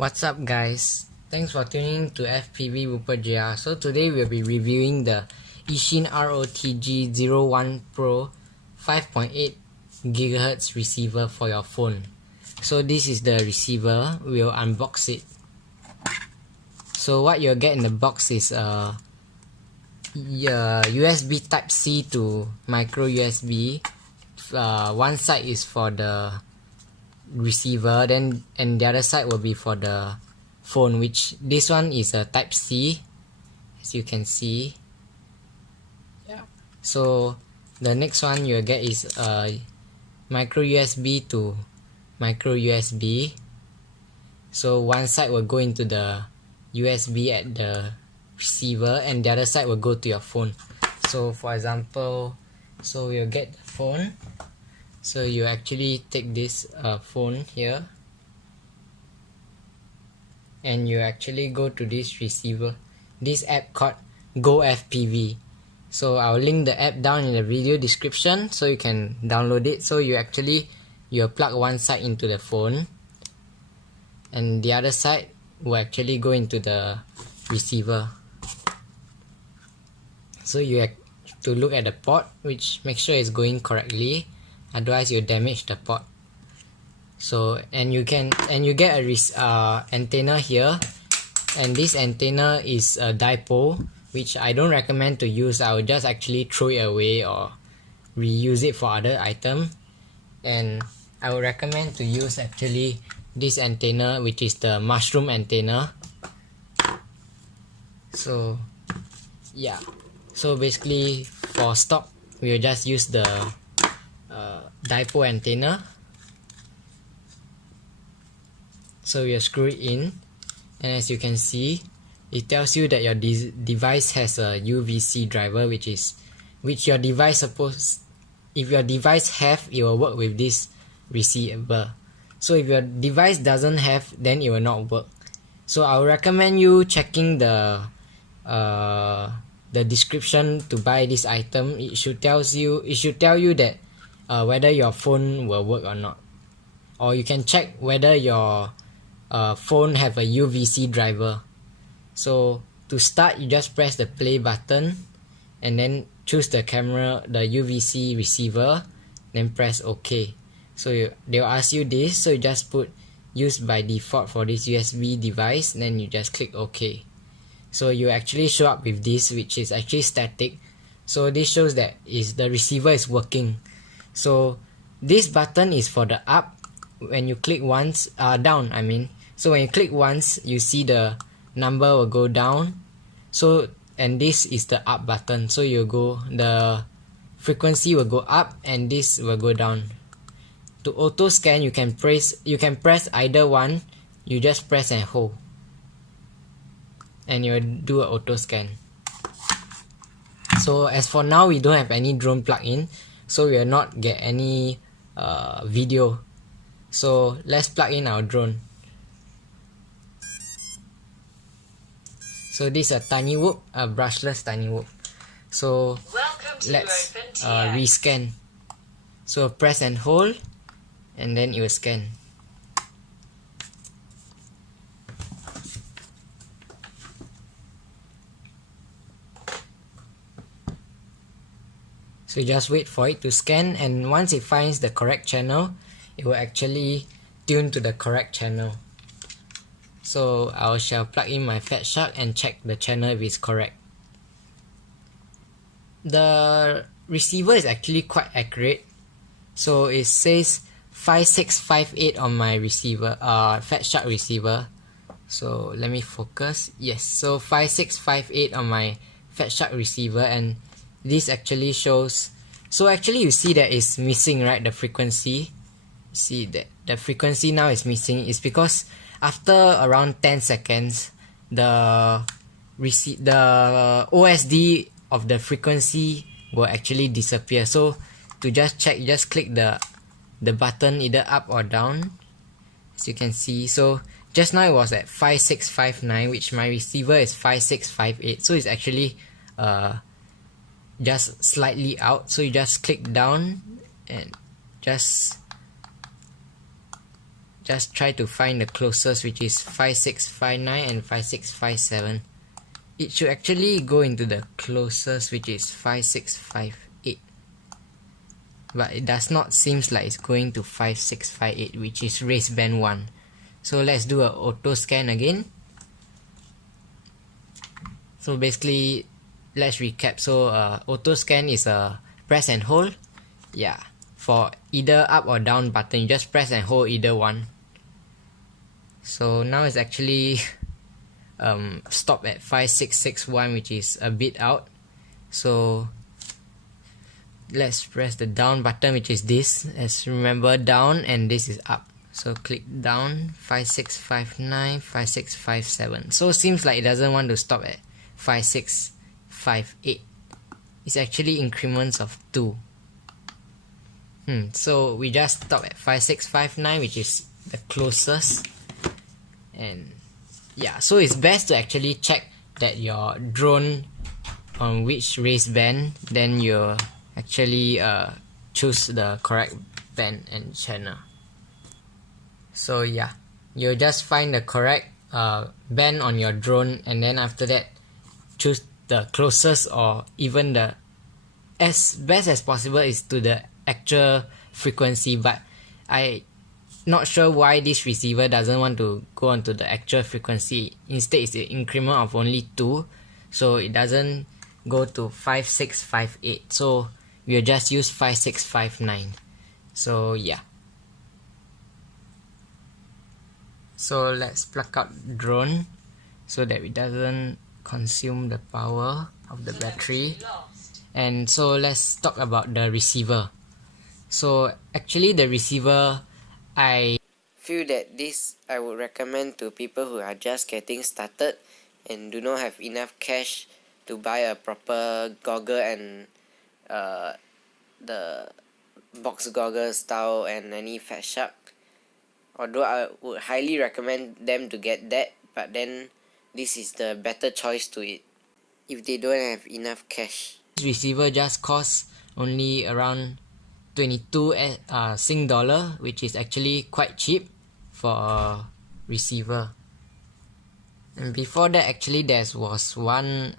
What's up guys, thanks for tuning to FPV Rupert JR. So today we'll be reviewing the EACHINE ROTG01 Pro 5.8 GHz receiver for your phone. So this is the receiver, we'll unbox it. So what you'll get in the box is a USB Type-C to micro USB. One side is for the receiver, and the other side will be for the phone, which this one is a Type-C, as you can see. So the next one you'll get is a micro USB to micro USB. So one side will go into the USB at the receiver and the other side will go to your phone. So for example, so you'll get the phone. So you actually take this phone here and you actually go to this receiver, this app called Go FPV. So I'll link the app down in the video description so you can download it. So you'll plug one side into the phone and the other side will actually go into the receiver. So you have to look at the port, which make sure it's going correctly, otherwise you damage the port. So you get a antenna here, and this antenna is a dipole, which I don't recommend to use. I would just actually throw it away or reuse it for other item. And I would recommend to use actually this antenna, which is the mushroom antenna. So yeah, so basically for stock we'll just use the dipole antenna. So we'll screw it in, and as you can see, it tells you that your device has a UVC driver, which your device if your device have, it will work with this receiver. So if your device doesn't have, then it will not work. So I would recommend you checking the description to buy this item. It should tell you that whether your phone will work or not, or you can check whether your phone have a UVC driver. So to start, you just press the play button and then choose the camera, the UVC receiver, then press OK. So they'll ask you this, so you just put used by default for this USB device, and then you just click OK. So you actually show up with this, which is actually static. So this shows that the receiver is working. So this button is for the up. When you click once, down I mean. So when you click once, you see the number will go down. So and this is the up button. So the frequency will go up and this will go down. To auto scan, you can press either one. You just press and hold, and you'll do an auto scan. So as for now, we don't have any drone plug-in, so we will not get any video. So let's plug in our drone. So this is a tiny whoop, a brushless tiny whoop. So let's rescan. So press and hold, and then it will scan. So you just wait for it to scan, and once it finds the correct channel, it will actually tune to the correct channel. So I shall plug in my Fat Shark and check the channel if it's correct. The receiver is actually quite accurate. So it says 5658 on my receiver, Fat Shark receiver. So let me focus. Yes, so 5658 on my Fat Shark receiver, and this actually shows. So actually you see that it's missing, right? The frequency. See that the frequency now is missing. It's because after around 10 seconds, the OSD of the frequency will actually disappear. So to just check, you just click the button either up or down, as you can see. So just now it was at 5659, which my receiver is 5658. So it's actually just slightly out. So you just click down and just just try to find the closest, which is 5659 and 5657. It should actually go into the closest, which is 5658. But it does not seem like it's going to 5658, which is race band 1. So let's do an auto scan again. So basically, let's recap. So auto scan is a press and hold. Yeah, for either up or down button, you just press and hold either one. So now it's actually stop at 5661, which is a bit out. So let's press the down button, which is this. Let's remember down, and this is up. So click down, 5659, 5657. So it seems like it doesn't want to stop at 5658. It's actually increments of 2. So we just stop at 5659, which is the closest. And yeah, so it's best to actually check that your drone on which race band, then you actually choose the correct band and channel. So yeah, you just find the correct band on your drone, and then after that choose the closest, or even the as best as possible is to the actual frequency. But I not sure why this receiver doesn't want to go onto the actual frequency. Instead, it's an increment of only 2, so it doesn't go to 5658. So we'll just use 5659. So yeah. So let's plug out drone so that it doesn't consume the power of the battery. And so let's talk about the receiver. So actually the receiver, I feel that this I would recommend to people who are just getting started and do not have enough cash to buy a proper goggle and the box goggle style and any Fat Shark. Although I would highly recommend them to get that, but then this is the better choice to it if they don't have enough cash. This receiver just costs only around 22 Sing dollar, which is actually quite cheap for a receiver. And before that, actually there was one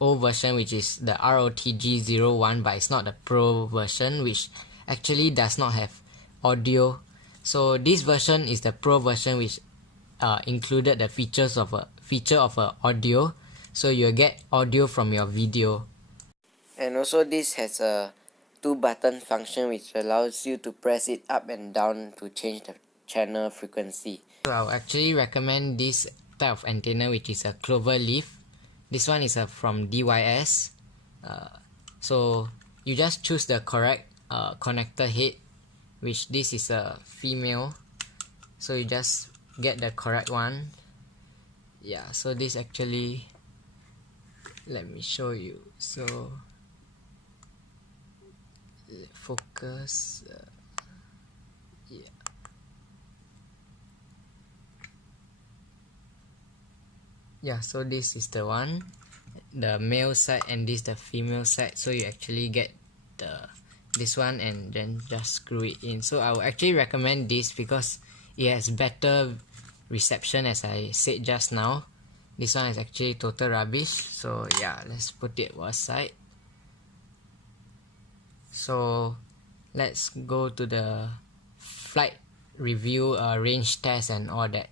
old version, which is the ROTG01, but it's not the pro version, which actually does not have audio. So this version is the pro version, which included the feature of a audio, so you'll get audio from your video. And also this has a 2-button function, which allows you to press it up and down to change the channel frequency. So I'll actually recommend this type of antenna, which is a clover leaf. This one is from DYS. So you just choose the correct connector head, which this is a female, so you just get the correct one. Yeah, so this actually, let me show you. So focus, yeah, so this is the one, the male side, and this the female side. So you actually get this one and then just screw it in. So I would actually recommend this because it has better reception, as I said just now. This one is actually total rubbish. So yeah, let's put it aside. So let's go to the flight review, range test and all that.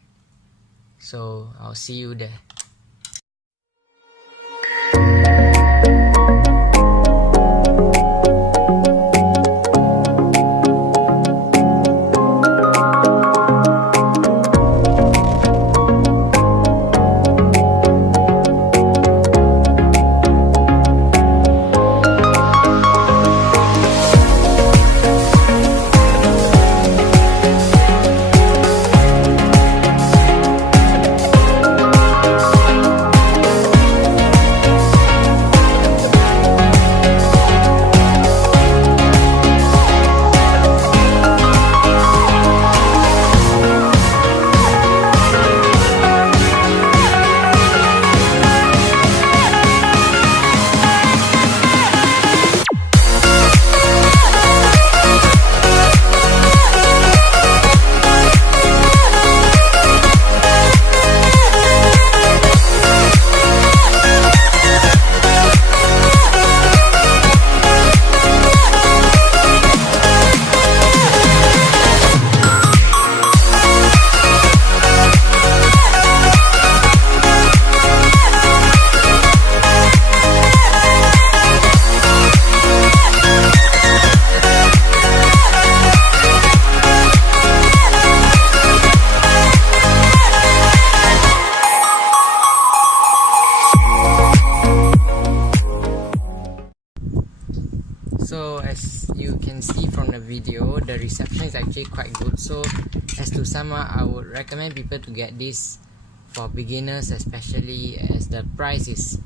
So I'll see you there. video, the reception is actually quite good. So as to sum up, I would recommend people to get this for beginners, especially as the price is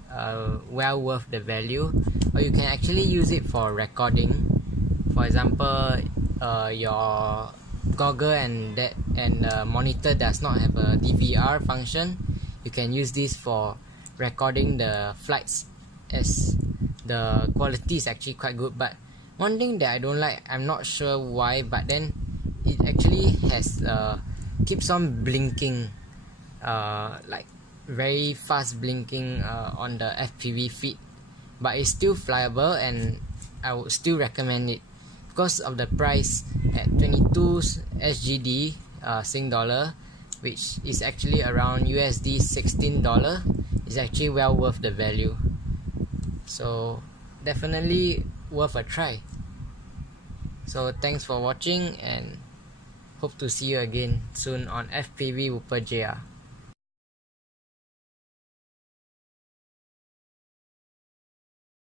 well worth the value. Or you can actually use it for recording. For example, your goggle and monitor does not have a DVR function. You can use this for recording the flights, as the quality is actually quite good. But one thing that I don't like, I'm not sure why, but then it actually has keeps on blinking, like very fast blinking on the FPV feed, but it's still flyable and I would still recommend it because of the price at 22 SGD Sing dollar, which is actually around USD $16. Is actually well worth the value, so definitely worth a try. So thanks for watching and hope to see you again soon on FPV Whooper JR.